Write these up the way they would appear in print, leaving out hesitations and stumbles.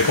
1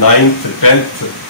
9th, 10th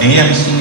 DMC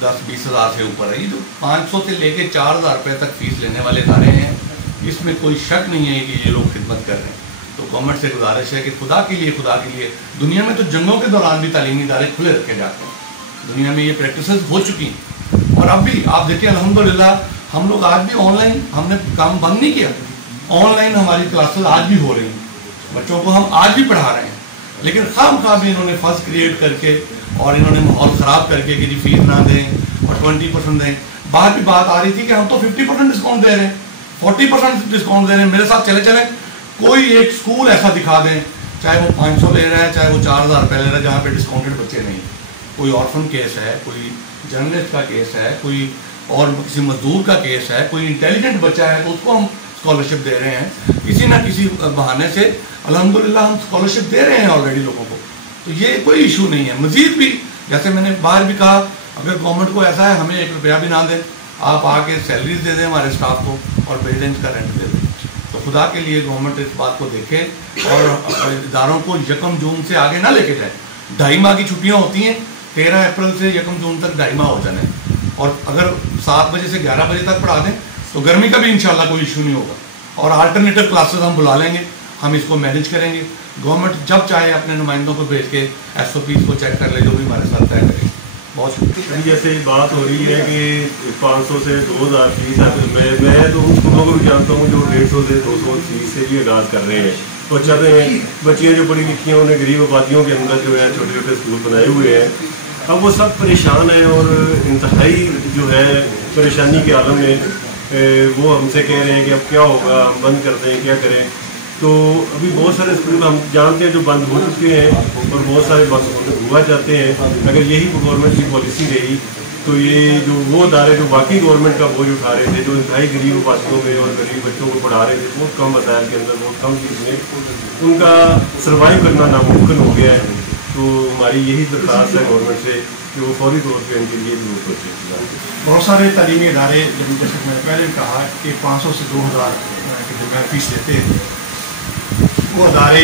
10-20 ہزار سے اوپر ہے. یہ جو 500 سے لے کے 4,000 روپے تک فیس لینے والے ادارے ہیں اس میں کوئی شک نہیں ہے کہ یہ لوگ خدمت کر رہے ہیں. تو گورنمنٹ سے گزارش ہے کہ خدا کے لیے دنیا میں تو جنگوں کے دوران بھی تعلیمی ادارے کھلے رکھے جاتے ہیں. دنیا میں یہ پریکٹسز ہو چکی ہیں اور اب بھی آپ دیکھیں الحمدللہ ہم لوگ آج بھی آن لائن ہم نے کام بند نہیں کیا. آن لائن ہماری کلاسز آج بھی ہو رہی ہیں, بچوں کو ہم آج بھی پڑھا رہے ہیں. لیکن خواہ بھی انہوں نے فس کریٹ کر کے اور انہوں نے ماحول خراب کر کے کہ جی فیس نہ دیں اور 20% دیں. باہر بھی بات آ رہی تھی کہ ہم تو 50% ڈسکاؤنٹ دے رہے ہیں, 40% ڈسکاؤنٹ دے رہے ہیں. میرے ساتھ چلیں کوئی ایک اسکول ایسا دکھا دیں چاہے وہ 500 لے رہا ہے چاہے وہ 4,000 روپے لے رہا ہے جہاں پہ ڈسکاؤنٹڈ بچے نہیں. کوئی آرفن کیس ہے, کوئی جرنلسٹ کا کیس ہے, کوئی اور کسی مزدور کا کیس ہے, کوئی انٹیلیجنٹ بچہ ہے تو اس کو ہم اسکالرشپ دے رہے ہیں کسی نہ کسی بہانے سے. الحمدللہ ہم اسکالرشپ دے رہے ہیں آلریڈی لوگوں کو. تو یہ کوئی ایشو نہیں ہے. مزید بھی جیسے میں نے باہر بھی کہا اگر گورنمنٹ کو ایسا ہے ہمیں 1 روپیہ بھی نہ دیں, آپ آ کے سیلریز دے دیں ہمارے اسٹاف کو اور بلڈنگس کا رینٹ دے دیں. تو خدا کے لیے گورنمنٹ اس بات کو دیکھے اور اداروں کو 1 جون سے آگے نہ لے کے جائے. 2.5 ماہ کی چھٹیاں ہوتی ہیں, 13 اپریل سے 1 جون تک 2.5 ماہ ہو جانا ہے. اور اگر 7 بجے سے 11 بجے تک پڑھا دیں تو گرمی کا بھی انشاءاللہ کوئی ایشو نہیں ہوگا. اور آلٹرنیٹیو کلاسز ہم بلا لیں گے, ہم اس کو مینیج کریں گے. گورنمنٹ جب چاہے اپنے نمائندوں کو بھیج کے SOPs کو چیک کر لے جو بھی ہمارے ساتھ طے کریں. بہت شکریہ. جیسے بات ہو رہی ہے کہ 500 سے 2,000 فیس میں تو ان اسکولوں کو بھی جانتا ہوں جو 150 سے 200 فیس سے بھی آغاز کر رہے ہیں تو چل رہے ہیں. بچیاں جو پڑھی لکھی ہیں انہیں غریب آبادیوں کے اندر جو ہے چھوٹے چھوٹے اسکول بنائے ہوئے ہیں. اب وہ سب پریشان ہیں اور انتہائی جو ہے پریشانی کے عالم میں وہ ہم سے کہہ رہے ہیں کہ اب کیا ہوگا, ہم بند کر دیں کیا کریں. تو ابھی بہت سارے اسکول ہم جانتے ہیں جو بند ہو چکے ہیں اور بہت سارے بند ہوا چاہتے ہیں. اگر یہی گورنمنٹ کی پالیسی رہی تو یہ جو وہ ادارے جو باقی گورنمنٹ کا بوجھ اٹھا رہے تھے جو انتہائی غریب آبادیوں میں اور غریب بچوں کو پڑھا رہے تھے بہت کم وسائل کے اندر بہت کم چیز میں ان کا سروائیو کرنا ناممکن ہو گیا ہے. تو ہماری یہی درخواست ہے گورنمنٹ سے کہ وہ فوری طور پہ ان کے لیے ضرور سوچے. بہت سارے تعلیمی ادارے جیسے میں نے پہلے کہا کہ 500 سے 2,000 کے درمیان فیس لیتے ہیں. وہ ادارے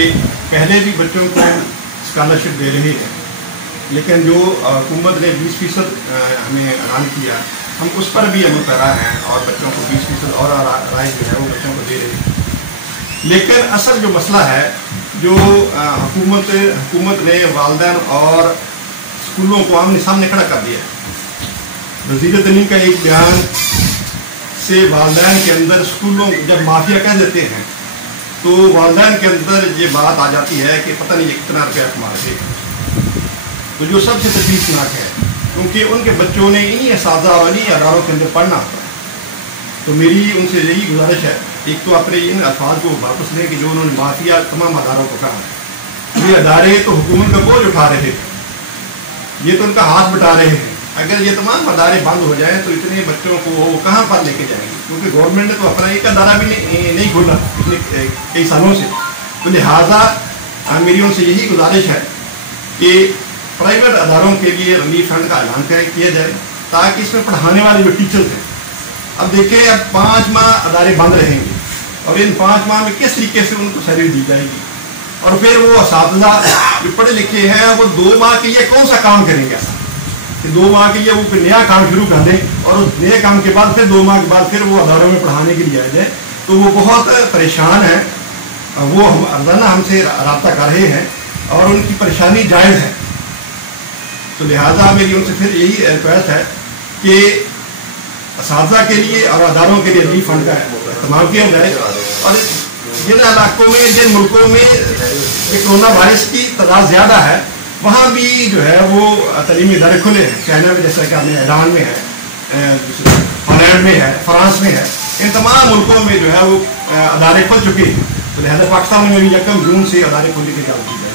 پہلے بھی بچوں کو اسکالرشپ دے رہے ہیں لیکن جو حکومت نے 20% ہمیں اعلان کیا ہم اس پر بھی عمل کر رہے ہیں اور بچوں کو 20% اور رائج جو ہے وہ بچوں کو دے رہے ہیں. لیکن اصل جو مسئلہ ہے جو حکومت نے والدین اور اسکولوں کو آمنے سامنے کھڑا کر دیا ہے. وزیر تعلیم کا ایک بیان سے والدین کے اندر اسکولوں جب مافیا کہہ دیتے ہیں تو والدین کے اندر یہ بات آ جاتی ہے کہ پتہ نہیں یہ کتنا روپیہ کما رہے ہیں. تو جو سب سے تشویشناک ہے کیونکہ ان کے بچوں نے انہی اساتذہ اور انہی اداروں کے اندر پڑھنا ہوتا ہے. تو میری ان سے یہی گزارش ہے ایک تو اپنے ان الفاظ کو واپس لیں کہ جو انہوں نے مافیا تمام اداروں کو کہا. یہ ادارے تو حکومت کا بوجھ اٹھا رہے ہیں, یہ تو ان کا ہاتھ بٹا رہے ہیں. اگر یہ تمام ادارے بند ہو جائیں تو اتنے بچوں کو وہ کہاں پر لے کے جائیں گے کیونکہ گورنمنٹ نے تو اپنا ایک ادارہ بھی نہیں کھولا پچھلے کئی سالوں سے. تو لہٰذا میری ان سے یہی گزارش ہے کہ پرائیویٹ اداروں کے لیے ریلیف فنڈ کا اعلان کیا جائے تاکہ اس میں پڑھانے والے جو ٹیچرز ہیں اب دیکھیں اب 5 ماہ ادارے بند رہیں گے اور ان 5 ماہ میں کس طریقے سے ان کو سیلری دی جائے گی اور پھر وہ اساتذہ جو پڑھے لکھے ہیں وہ 2 ماہ کے لیے کون سا کام کریں گے ایسا کہ 2 ماہ کے لیے وہ پھر نیا کام شروع کر دیں اور اس نئے کام کے بعد پھر 2 ماہ کے بعد پھر وہ اداروں میں پڑھانے کے لیے آ جائیں. تو وہ بہت پریشان ہیں, وہ روزانہ ہم سے رابطہ کر رہے ہیں اور ان کی پریشانی جائز ہے. تو لہٰذا میری ان سے پھر یہی ریکویسٹ ہے کہ اساتذہ کے لیے اور اداروں کے لیے ریلیف فنڈ کا اہتمام کیا جائے اور جن علاقوں میں جن ملکوں میں کرونا وائرس کی تعداد زیادہ ہے وہاں بھی جو ہے وہ تعلیمی ادارے کھلے ہیں. چائنا میں جیسا کہ آپ نے ایران میں ہے, ہالینڈ میں ہے, فرانس میں ہے, ان تمام ملکوں میں جو ہے وہ ادارے کھل چکے ہیں. تو لہٰذا پاکستان میں بھی 1 جون سے ادارے کھولنے کی اجازت دی جائے.